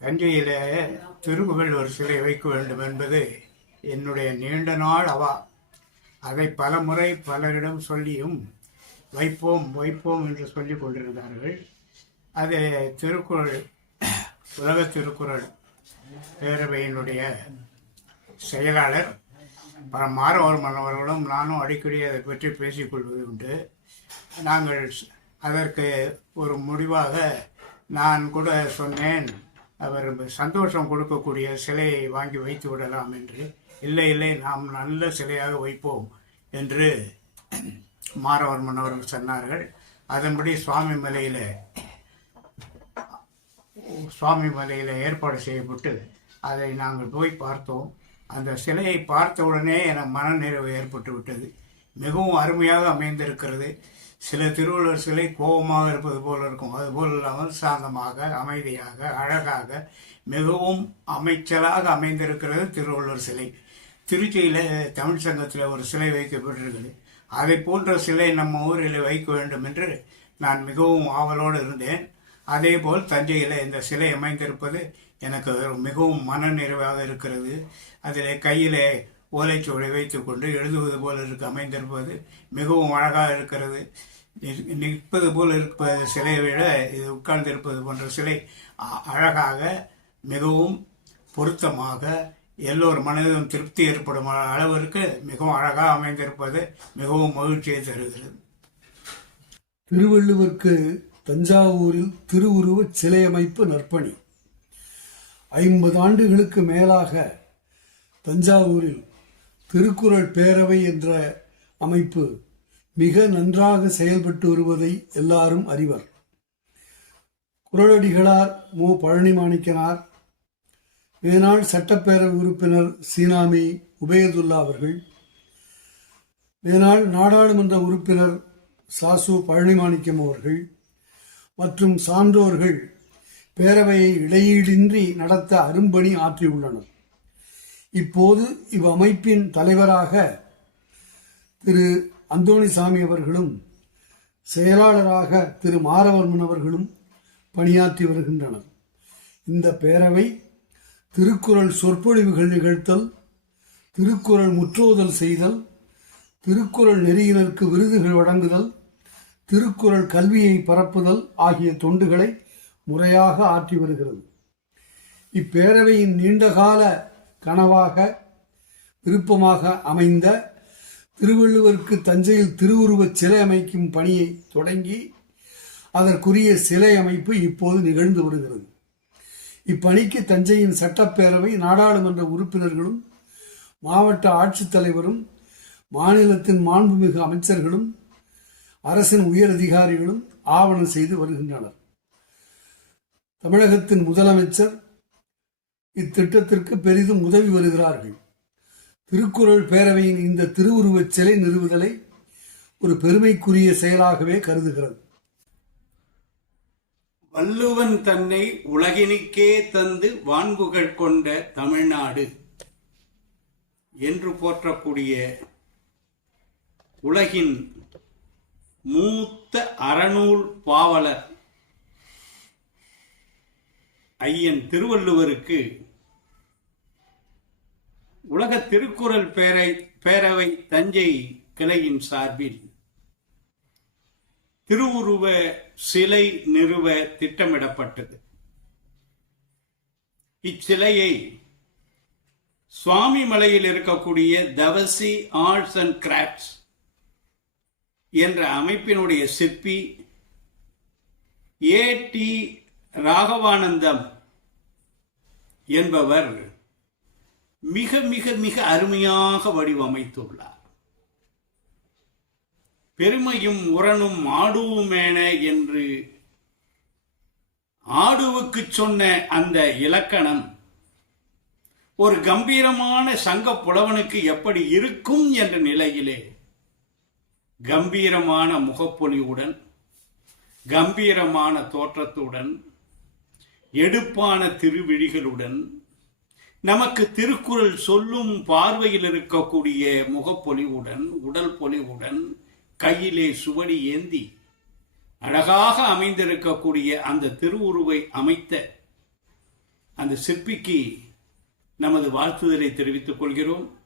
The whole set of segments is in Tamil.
தஞ்சையிலே ஒரு சிலை வைக்க வேண்டும் என்பது என்னுடைய நீண்ட நாள் அவா. அதை பல முறை பலரிடம் சொல்லியும் வைப்போம் வைப்போம் என்று சொல்லிக் கொண்டிருந்தார்கள். அது திருக்குறள் உலக திருக்குறள் பேரவையினுடைய செயலாளர் பல மாறவர்மன் அவர்களும் நானும் அடிக்கடி அதை பற்றி பேசிக்கொள்வது உண்டு. நாங்கள் அதற்கு ஒரு முடிவாக நான் கூட சொன்னேன். அவர் சந்தோஷம் கொடுக்கக்கூடிய சிலையை வாங்கி வைத்து விடலாம் என்று. இல்லை இல்லை நாம் நல்ல சிலையாக வைப்போம் என்று மாரவர்மன் அவர்கள் சொன்னார்கள். அதன்படி சுவாமி மலையில் சுவாமி மலையில் ஏற்பாடு செய்யப்பட்டு அதை நாங்கள் போய் பார்த்தோம். அந்த சிலையை பார்த்தவுடனே எனக்கு மனநிறைவு ஏற்பட்டு விட்டது மிகவும் அருமையாக அமைந்திருக்கிறது. சில திருவள்ளுவர் சிலை கோபமாக இருப்பது போல இருக்கும். அதுபோல் இல்லாமல் சாந்தமாக அமைதியாக அழகாக மிகவும் அமைச்சலாக அமைந்திருக்கிறது திருவள்ளுவர் சிலை. திருச்சியில் தமிழ் சங்கத்தில் ஒரு சிலை வைக்கப்பட்டிருக்குது. அதை போன்ற சிலை நம்ம ஊரில் வைக்க வேண்டும் என்று நான் மிகவும் ஆவலோடு இருந்தேன். அதேபோல் தஞ்சையில் இந்த சிலை அமைந்திருப்பது எனக்கு மிகவும் மனநிறைவாக இருக்கிறது. அதில் கையிலே ஓலைச்சுவடை வைத்துக்கொண்டு எழுதுவது போல் இருக்கு அமைந்திருப்பது. மிகவும் அழகாக இருக்கிறது. நிற்பது போல் இருப்ப சிலையை விட இது உட்கார்ந்து இருப்பது போன்ற சிலை அ- அழகாக மிகவும் பொருத்தமாக எல்லோர் மனதிலும் திருப்தி ஏற்படும் அளவிற்கு மிகவும் அழகாக அமைந்திருப்பது மிகவும் மகிழ்ச்சியை தருகிறது. திருவள்ளுவருக்கு தஞ்சாவூரில் திருவுருவ சிலை அமைப்பு நற்பணி. ஐம்பது ஆண்டுகளுக்கு மேலாக தஞ்சாவூரில் திருக்குறள் பேரவை என்ற அமைப்பு மிக நன்றாக செயல்பட்டு வருவதை எல்லாரும் அறிவர். குறளடிகளார் மு. பழனி மாணிக்கனார் சட்டப்பேரவை உறுப்பினர் சீனாமி உபயதுல்லா அவர்கள் இதனால் நாடாளுமன்ற உறுப்பினர் சாசு பழனிமாணிக்கம் அவர்கள் மற்றும் சான்றோர்கள் பேரவையை இடையீடின்றி நடத்த அரும்பணி ஆற்றியுள்ளனர். இப்போது இவ்வமைப்பின் தலைவராக திரு அந்தோணிசாமி அவர்களும் செயலாளராக திரு மாரவர்மன் அவர்களும் பணியாற்றி வருகின்றனர். இந்த பேரவை திருக்குறள் சொற்பொழிவுகள் நிகழ்த்தல் திருக்குறள் முற்றோதல் செய்தல் திருக்குறள் நெறியினருக்கு விருதுகள் வழங்குதல் திருக்குறள் கல்வியை பரப்புதல் ஆகிய தொண்டுகளை முறையாக ஆற்றி வருகிறது. இப்பேரவையின் நீண்டகால கனவாக விருப்பமாக அமைந்த திருவள்ளுவருக்கு தஞ்சையில் திருவுருவச் சிலை அமைக்கும் பணியை தொடங்கி அதற்குரிய சிலை அமைப்பு இப்போது நிகழ்ந்து வருகிறது. இப்பணிக்கு தஞ்சையின் சட்டப்பேரவை நாடாளுமன்ற உறுப்பினர்களும் மாவட்ட ஆட்சித்தலைவரும் மாநிலத்தின் மாண்புமிகு அமைச்சர்களும் அரசின் உயர் அதிகாரிகளும் ஆவணம் செய்து வருகின்றனர். தமிழகத்தின் முதலமைச்சர் இத்திட்டத்திற்கு பெரிதும் உதவி வருகிறார்கள். திருக்குறள் பேரவையின் இந்த திருவுருவச் சிலை நிறுவுதலை ஒரு பெருமைக்குரிய செயலாகவே கருதுகிறது. வள்ளுவன் தன்னை உலகினுக்கே தந்து வான்புகழ் கொண்ட தமிழ்நாடு என்று போற்றக்கூடிய உலகின் மூத்த அறநூல் பாவலர் ஐயன் திருவள்ளுவருக்கு உலக திருக்குறள் பேரை பேரவை தஞ்சை கிளையின் சார்பில் திருவுருவ சிலை நிறுவ திட்டமிடப்பட்டது. இச்சிலையை சுவாமி மலையில் இருக்கக்கூடிய தவசி ஆர்ட்ஸ் அண்ட் கிராஃப்ட்ஸ் என்ற அமைப்பினுடைய சிற்பி ஏ டி ராகவானந்தம் என்பவர் மிக மிக மிக அருமையாக வடிவமைத்துள்ளார். பெருமையும் உரனும் ஆடுவுமேன என்று ஆடுவுக்கு சொன்ன அந்த இலக்கணம் ஒரு கம்பீரமான சங்க புலவனுக்கு எப்படி இருக்கும் என்ற நிலையிலே கம்பீரமான முகப்பொலியுடன் கம்பீரமான தோற்றத்துடன் எடுப்பான திருவிழிகளுடன் நமக்கு திருக்குறள் சொல்லும் பார்வையில் இருக்கக்கூடிய முகப்பொலிவுடன் உடல் பொலிவுடன் கையிலே சுவடி ஏந்தி அழகாக அமைந்திருக்கக்கூடிய அந்த திருவுருவை அமைத்த அந்த சிற்பிக்கு நமது வாழ்த்துதலை தெரிவித்துக் கொள்கிறோம்.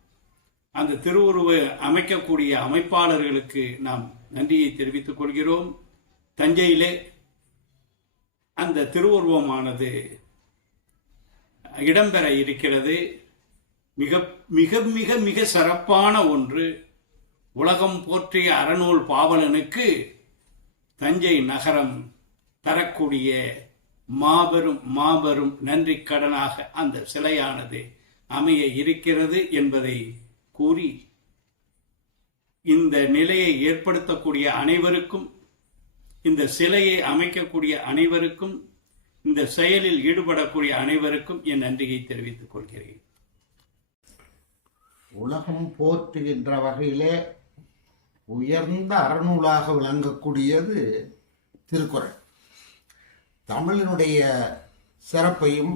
அந்த திருவுருவை அமைக்கக்கூடிய அமைப்பாளர்களுக்கு நாம் நன்றியை தெரிவித்துக் கொள்கிறோம். தஞ்சையிலே அந்த திருவுருவமானது இடம்பெற இருக்கிறது. மிக மிக மிக மிக சிறப்பான ஒன்று. உலகம் போற்றிய அறநூல் பாவலனுக்கு தஞ்சை நகரம் தரக்கூடிய மாபெரும் மாபெரும் நன்றி கடனாக அந்த சிலையானது அமைய இருக்கிறது என்பதை கூறி இந்த நிலையை ஏற்படுத்தக்கூடிய அனைவருக்கும் இந்த சிலையை அமைக்கக்கூடிய அனைவருக்கும் இந்த செயலில் ஈடுபடக்கூடிய அனைவருக்கும் என் நன்றியை தெரிவித்துக் கொள்கிறேன். உலகம் போற்றுகின்ற வகையிலே உயர்ந்த அறநூலாக விளங்கக்கூடியது திருக்குறள். தமிழினுடைய சிறப்பையும்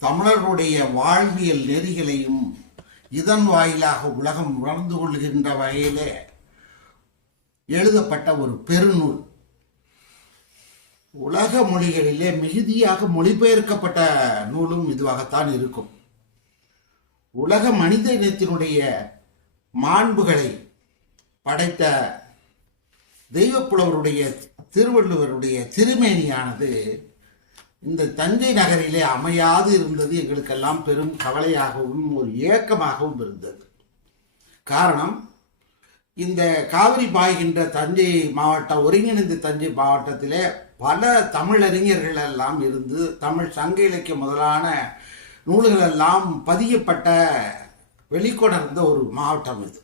தமிழருடைய வாழ்வியல் நெறிகளையும் இதன் வாயிலாக உலகம் உணர்ந்து கொள்கின்ற வகையிலே எழுதப்பட்ட ஒரு பெருநூல். உலக மொழிகளிலே மிகுதியாக மொழிபெயர்க்கப்பட்ட நூலும் இதுவாகத்தான் இருக்கும். உலக மனித இனத்தினுடைய மாண்புகளை படைத்த தெய்வப்புலவருடைய திருவள்ளுவருடைய திருமேனியானது இந்த தஞ்சை நகரிலே அமையாது இருந்தது. எங்களுக்கெல்லாம் பெரும் கவலையாகவும் ஒரு ஏக்கமாகவும் இருந்தது. காரணம் இந்த காவிரி பாய்கின்ற தஞ்சை மாவட்டம் ஒருங்கிணைந்த தஞ்சை மாவட்டத்திலே பல தமிழறிஞர்கள் எல்லாம் இருந்து தமிழ் சங்க இலக்கிய முதலான நூல்கள் எல்லாம் பதியப்பட்ட வெளிக்கொணர்ந்த ஒரு மாவட்டம் இது.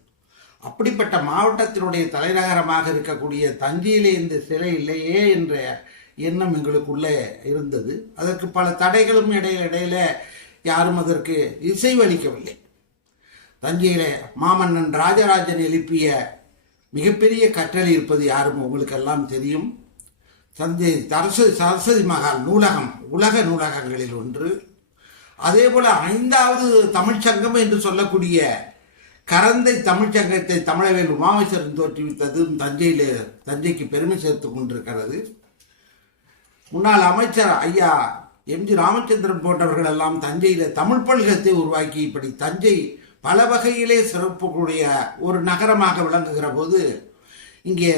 அப்படிப்பட்ட மாவட்டத்தினுடைய தலைநகரமாக இருக்கக்கூடிய தஞ்சையிலே இந்த சிலை இல்லையே என்ற எண்ணம் எங்களுக்குள்ளே இருந்தது. அதற்கு பல தடைகளும் இடையில இடையில யாரும் அதற்கு இசைவளிக்கவில்லை தஞ்சையில மாமன்னன் ராஜராஜன் எழுப்பிய மிகப்பெரிய கற்றல் இருப்பது யாரும் உங்களுக்கெல்லாம் தெரியும். தஞ்சை சரஸ்வதி சரஸ்வதி மகால் நூலகம் உலக நூலகங்களில் ஒன்று. அதே போல் ஐந்தாவது தமிழ்ச்சங்கம் என்று சொல்லக்கூடிய கரந்தை தமிழ்ச்சங்கத்தை தமிழவேல் உமாமேஸ்வரன் தோற்றுவித்ததும் தஞ்சையில் தஞ்சைக்கு பெருமை சேர்த்து கொண்டிருக்கிறது. முன்னாள் அமைச்சர் ஐயா எம்ஜி ராமச்சந்திரன் போன்றவர்கள் எல்லாம் தஞ்சையில் தமிழ் பல்கத்தை உருவாக்கி இப்படி தஞ்சை பல வகையிலே சிறப்புக்கூடிய ஒரு நகரமாக விளங்குகிற போது இங்கே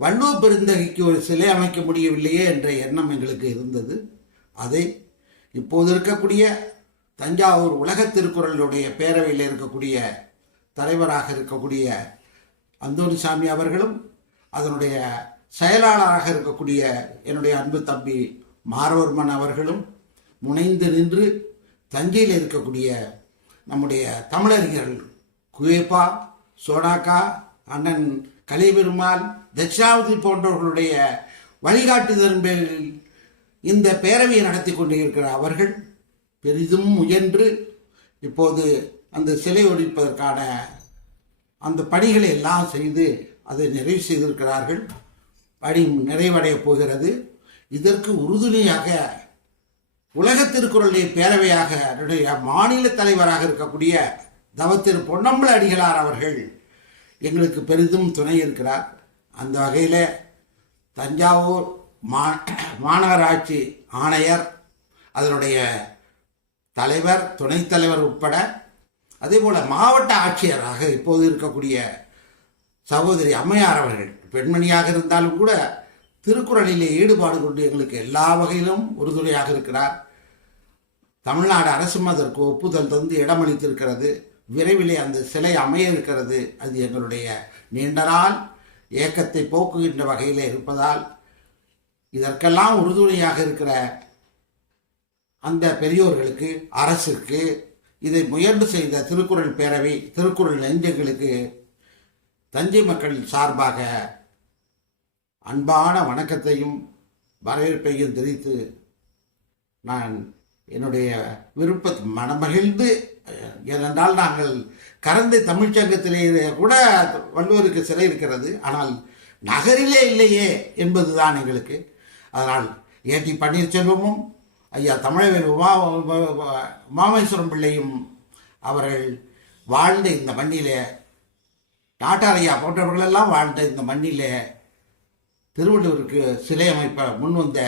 வள்ளுவ பெருந்தகைக்கு ஒரு சிலை அமைக்க முடியவில்லையே என்ற எண்ணம் எங்களுக்கு இருந்தது. அதை இப்போது இருக்கக்கூடிய தஞ்சாவூர் உலக திருக்குறளுடைய பேரவையில் இருக்கக்கூடிய தலைவராக இருக்கக்கூடிய அந்தோனிசாமி அவர்களும் அதனுடைய செயலாளராக இருக்கக்கூடிய என்னுடைய அன்பு தம்பி மாரவர்மன் அவர்களும் முனைந்து நின்று தஞ்சையில் இருக்கக்கூடிய நம்முடைய தமிழறிஞர்கள் குவேப்பா சோடாக்கா அண்ணன் கலைபெருமாள் தட்சிணாவதி போன்றவர்களுடைய வழிகாட்டுதலின் பேரில் இந்த பேரவையை நடத்தி கொண்டிருக்கிற அவர்கள் பெரிதும் முயன்று இப்போது அந்த சிலை ஒழிப்பதற்கான அந்த பணிகளை எல்லாம் செய்து அதை நிறைவு செய்திருக்கிறார்கள். பணி நிறைவடையப் போகிறது. இதற்கு உறுதுணையாக உலக திருக்குறளுடைய பேரவையாக என்னுடைய மாநில தலைவராக இருக்கக்கூடிய தவத்திரு பொன்னம்பல அடிகளார் அவர்கள் எங்களுக்கு பெரிதும் துணை இருக்கிறார். அந்த வகையில் தஞ்சாவூர் மா மாநகராட்சி ஆணையர் அதனுடைய தலைவர் துணைத் தலைவர் உட்பட அதே போல் மாவட்ட ஆட்சியராக இப்போது இருக்கக்கூடிய சகோதரி அம்மையார் அவர்கள் பெண்மணியாக இருந்தாலும் கூட திருக்குறளிலே ஈடுபாடு கொண்டு எங்களுக்கு எல்லா வகையிலும் உறுதுணையாக இருக்கிறார். தமிழ்நாடு அரசும் அதற்கு ஒப்புதல் தந்து இடமளித்திருக்கிறது. விரைவிலே அந்த சிலை அமைய இருக்கிறது. அது எங்களுடைய நீண்ட நாள் ஏக்கத்தை போக்குகின்ற வகையில் இருப்பதால் இதற்கெல்லாம் உறுதுணையாக இருக்கிற அந்த பெரியோர்களுக்கு அரசுக்கு இதை முயன்று செய்த திருக்குறள் பேரவை திருக்குறள் நெஞ்சங்களுக்கு தஞ்சை மக்கள் சார்பாக அன்பான வணக்கத்தையும் வரவேற்பையும் தெரிவித்து நான் என்னுடைய விருப்ப மனமகிழ்ந்து ஏனென்றால் நாங்கள் கரந்தை தமிழ்ச்சங்கத்திலே கூட வள்ளுவருக்கு சிலை இருக்கிறது. ஆனால் நகரிலே இல்லையே என்பதுதான் எங்களுக்கு. அதனால் ஏடி பன்னீர்செல்வமும் ஐயா தமிழவேல் உமா உமாமேஸ்வரம் பிள்ளையும் அவர்கள் வாழ்ந்த இந்த மண்ணிலே நாட்டாரையா போன்றவர்களெல்லாம் வாழ்ந்த இந்த மண்ணிலே திருவள்ளுவருக்கு சிலை அமைப்ப முன்வந்த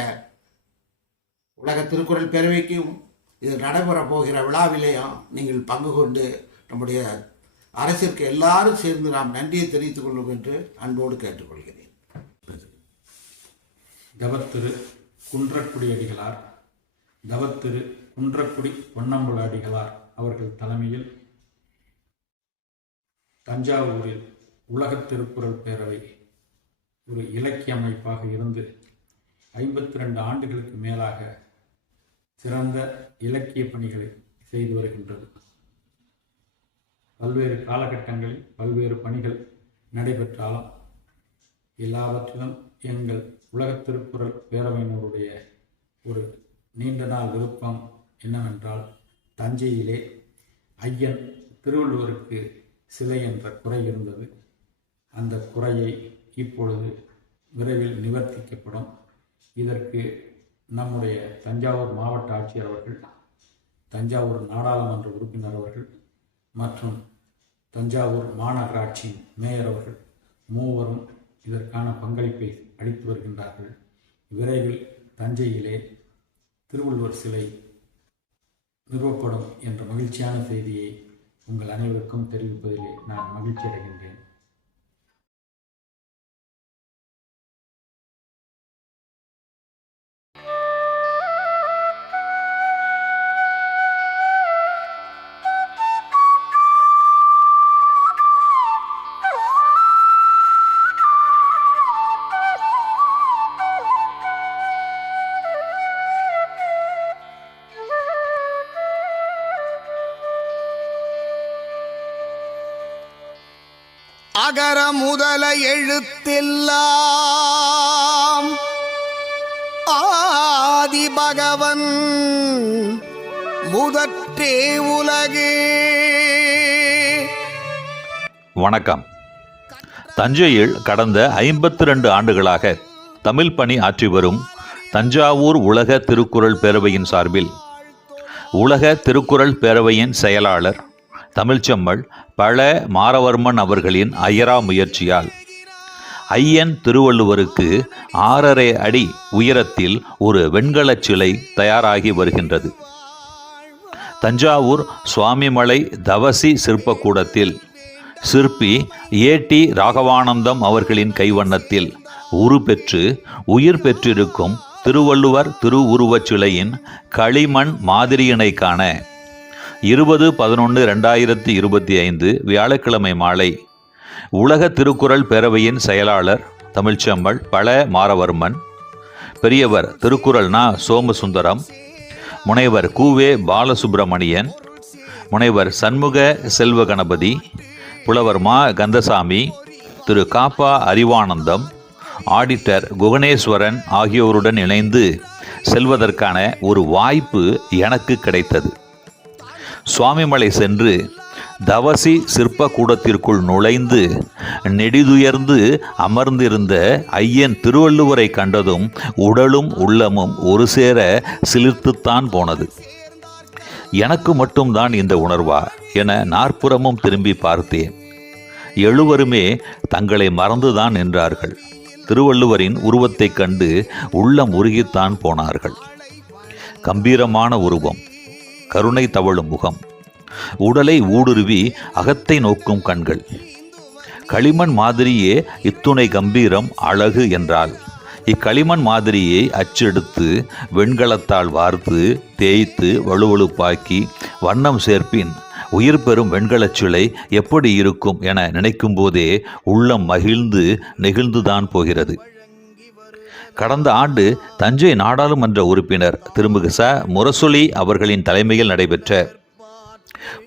உலக திருக்குறள் பேரவைக்கும் இது நடைபெற போகிற விழாவிலேயும் நீங்கள் பங்கு கொண்டு நம்முடைய அரசிற்கு எல்லாரும் சேர்ந்து நாம் நன்றியை தெரிவித்துக் கொள்வோம் என்று அன்போடு கேட்டுக்கொள்கிறேன். தவத்திரு குன்றக்குடி அடிகளார் தவத்திரு குன்றக்குடி பொன்னம்புல அடிகளார் அவர்கள் தலைமையில் தஞ்சாவூரில் உலகத் திருக்குறள் பேரவை ஒரு இலக்கிய அமைப்பாக இருந்து ஐம்பத்தி ரெண்டு ஆண்டுகளுக்கு மேலாக சிறந்த இலக்கிய பணிகளை செய்து வருகின்றது. பல்வேறு காலகட்டங்களில் பல்வேறு பணிகள் நடைபெற்றாலும் எல்லாவற்றிலும் எங்கள் உலக திருக்குறள் பேரவையினருடைய ஒரு நீண்ட நாள் விருப்பம் என்னவென்றால் தஞ்சையிலே ஐயன் திருவள்ளுவருக்கு சிலை என்ற குறை இருந்தது. அந்த குறையை இப்பொழுது விரைவில் நிவர்த்திக்கப்படும். இதற்கு நம்முடைய தஞ்சாவூர் மாவட்ட ஆட்சியர் அவர்கள் தஞ்சாவூர் நாடாளுமன்ற உறுப்பினர் அவர்கள் மற்றும் தஞ்சாவூர் மாநகராட்சி மேயர் அவர்கள் மூவரும் இதற்கான பங்களிப்பை அளித்து வருகின்றார்கள். விரைவில் தஞ்சையிலே திருவள்ளுவர் சிலை நிறுவப்படும் என்ற மகிழ்ச்சியான செய்தியை உங்கள் அனைவருக்கும் தெரிவிப்பதிலே நான் மகிழ்ச்சி அடைகின்றேன் அகர முதல எழுத்தெல்லாம். ஆதி பகவன் முதற்றே உலகு. வணக்கம். தஞ்சையில் கடந்த ஐம்பத்தி ரெண்டு ஆண்டுகளாக தமிழ் பணி ஆற்றி வரும் தஞ்சாவூர் உலக திருக்குறள் பேரவையின் சார்பில் உலக திருக்குறள் பேரவையின் செயலாளர் தமிழ்ச்செம்மல் பழ மாரவர்மன் அவர்களின் அயரா முயற்சியால் ஐயன் திருவள்ளுவருக்கு ஆறரை அடி உயரத்தில் ஒரு வெண்கலச் சிலை தயாராகி வருகின்றது. தஞ்சாவூர் சுவாமிமலை தவசி சிற்பக்கூடத்தில் சிற்பி ஏடி ராகவானந்தம் அவர்களின் கைவண்ணத்தில் உருபெற்று உயிர் பெற்றிருக்கும் திருவள்ளுவர் திருவுருவச் சிலையின் களிமண் மாதிரியினை காண இருபது பதினொன்று ரெண்டாயிரத்தி இருபத்தி ஐந்து வியாழக்கிழமை மாலை உலக திருக்குறள் பேரவையின் செயலாளர் தமிழ்ச்செம்மல் பழ மாரவர்மன் பெரியவர் திருக்குறள்னா சோமசுந்தரம் முனைவர் கூவே பாலசுப்பிரமணியன் முனைவர் சண்முக செல்வ கணபதி புலவர் மா. கந்தசாமி திரு. காப்பா அறிவானந்தம் ஆடிட்டர் குகணேஸ்வரன் ஆகியோருடன் இணைந்து செல்வதற்கான ஒரு வாய்ப்பு எனக்கு கிடைத்தது. சுவாமிமலை சென்று தவசி சிற்ப கூடத்திற்குள் நுழைந்து நெடிதுயர்ந்து அமர்ந்திருந்த ஐயன் திருவள்ளுவரை கண்டதும் உடலும் உள்ளமும் ஒரு சேர சிலிர்த்துத்தான் போனது. எனக்கு மட்டும்தான் இந்த உணர்வா? என நாற்புறமும் திரும்பி பார்த்தேன். எழுவருமே தங்களை மறந்துதான் நின்றார்கள் திருவள்ளுவரின் உருவத்தைக் கண்டு உள்ளம் உருகித்தான் போனார்கள். கம்பீரமான உருவம். கருணை தவழும் முகம். உடலை ஊடுருவி அகத்தை நோக்கும் கண்கள். களிமண் மாதிரியே இத்துணை கம்பீரம் அழகு என்றால் இக்களிமண் மாதிரியை அச்செடுத்து வெண்கலத்தால் வார்த்து தேய்த்து வலுவழுப்பாக்கி வண்ணம் சேர்ப்பின் உயிர் பெறும் வெண்கலச் சிலை எப்படி இருக்கும் என நினைக்கும்போதே உள்ளம் மகிழ்ந்து நெகிழ்ந்துதான் போகிறது. கடந்த ஆண்டு தஞ்சை நாடாளுமன்ற உறுப்பினர் திருமிகு ச முரசொலி அவர்களின் தலைமையில் நடைபெற்ற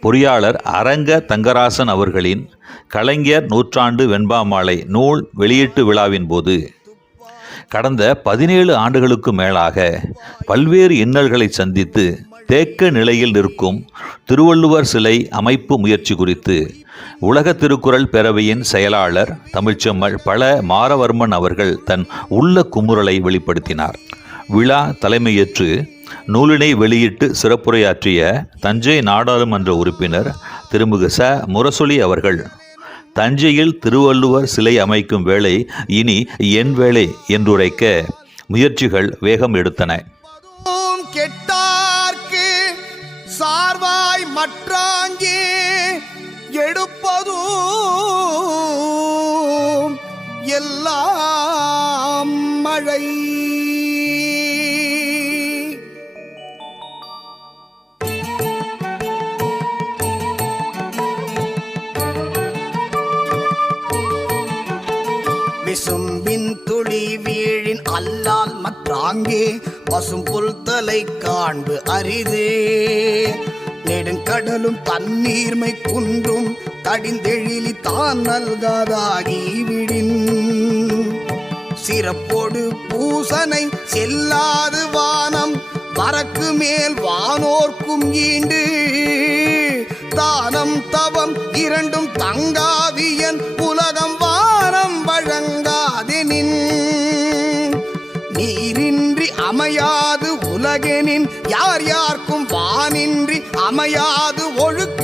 பொறியாளர் அரங்க தங்கராசன் அவர்களின் கலைஞர் நூற்றாண்டு வெண்பாமாலை நூல் வெளியீட்டு விழாவின் போது கடந்த பதினேழு ஆண்டுகளுக்கு மேலாக பல்வேறு இன்னல்களை சந்தித்து தேக்க நிலையில் நிற்கும் திருவள்ளுவர் சிலை அமைப்பு முயற்சி குறித்து உலக திருக்குறள் பேரவையின் செயலாளர் தமிழ்ச்செம்மல் பல மாரவர்மன் அவர்கள் தன் உள்ள குமுறலை வெளிப்படுத்தினார். விழா தலைமையேற்று நூலினை வெளியிட்டு சிறப்புரையாற்றிய தஞ்சை நாடாளுமன்ற உறுப்பினர் திருமிகு ச. முரசொலி அவர்கள் தஞ்சையில் திருவள்ளுவர் சிலை அமைக்கும் வேலை இனி என் வேலை என்றுரைக்க முயற்சிகள் வேகம் எடுத்தன. பாசும் புல் தலை காண்பு அரிதே. நெடுங்கடலும் தண்ணீர்மை குன்றும் தடிந்தெழிலி தான் நல்காதாகி விடின். சிறப்போடு பூசனை செல்லாது வானம் வரக்கு மேல் வானோர்க்கும் ஈண்டு. தானம் தவம் இரண்டும் தங்காவியன் உலகெனின் யார் யார்க்கும் வானின்றி அமையாது ஒழுக்க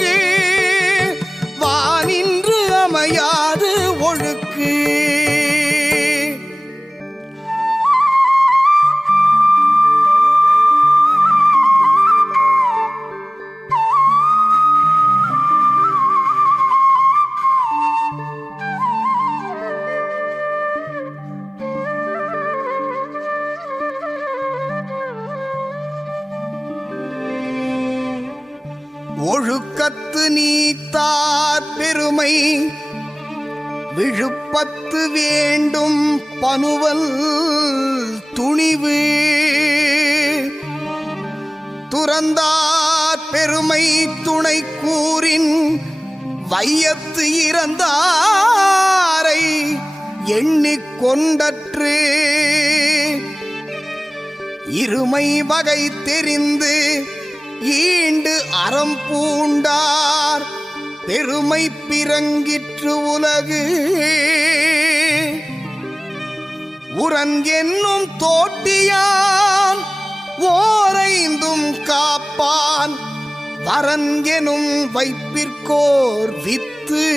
பத்து வேண்டும் பனுவல் துணிவு. துறந்தார் பெருமை துணை கூறின் வையத்து இறந்தாரை எண்ணிக்கொண்டற்று இருமை வகை தெரிந்து ஈண்டு அறம் பூண்டார். பெருமை பிறங்கிற்று உலகு. உரன் என்னும் தோட்டியான் ஓரைந்தும் காப்பான். வரன் எனும் வைப்பிற்கோர் வித்து.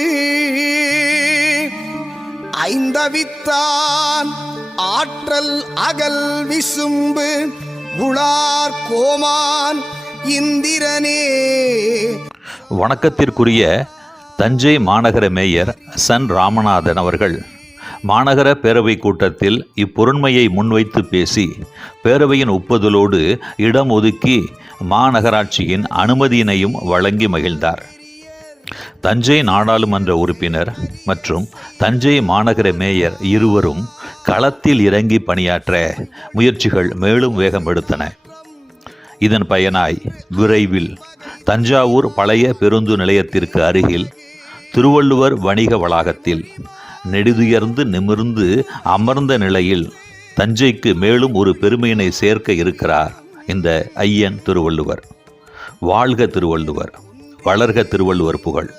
ஐந்தவித்தான் ஆற்றல் அகல் விசும்பு உளார் கோமான் இந்திரனே. வணக்கத்திற்குரிய தஞ்சை மாநகர மேயர் சன் ராமநாதன் அவர்கள் மாநகர பேரவை கூட்டத்தில் இப்பொருண்மையை முன்வைத்து பேசி பேரவையின் ஒப்புதலோடு இடம் ஒதுக்கி மாநகராட்சியின் அனுமதியினையும் வழங்கி மகிழ்ந்தார். தஞ்சை நாடாளுமன்ற உறுப்பினர் மற்றும் தஞ்சை மாநகர மேயர் இருவரும் களத்தில் இறங்கி பணியாற்ற முயற்சிகள் மேலும் வேகம் எடுத்தன. இதன் பயனாய் விரைவில் தஞ்சாவூர் பழைய பேருந்து நிலையத்திற்கு அருகில் திருவள்ளுவர் வணிக வளாகத்தில் நெடுதுயர்ந்து நிமிர்ந்து அமர்ந்த நிலையில் தஞ்சைக்கு மேலும் ஒரு பெருமையினை சேர்க்க இருக்கிறார் இந்த ஐயன் திருவள்ளுவர். வாழ்க திருவள்ளுவர். வளர்க திருவள்ளுவர் புகழ்.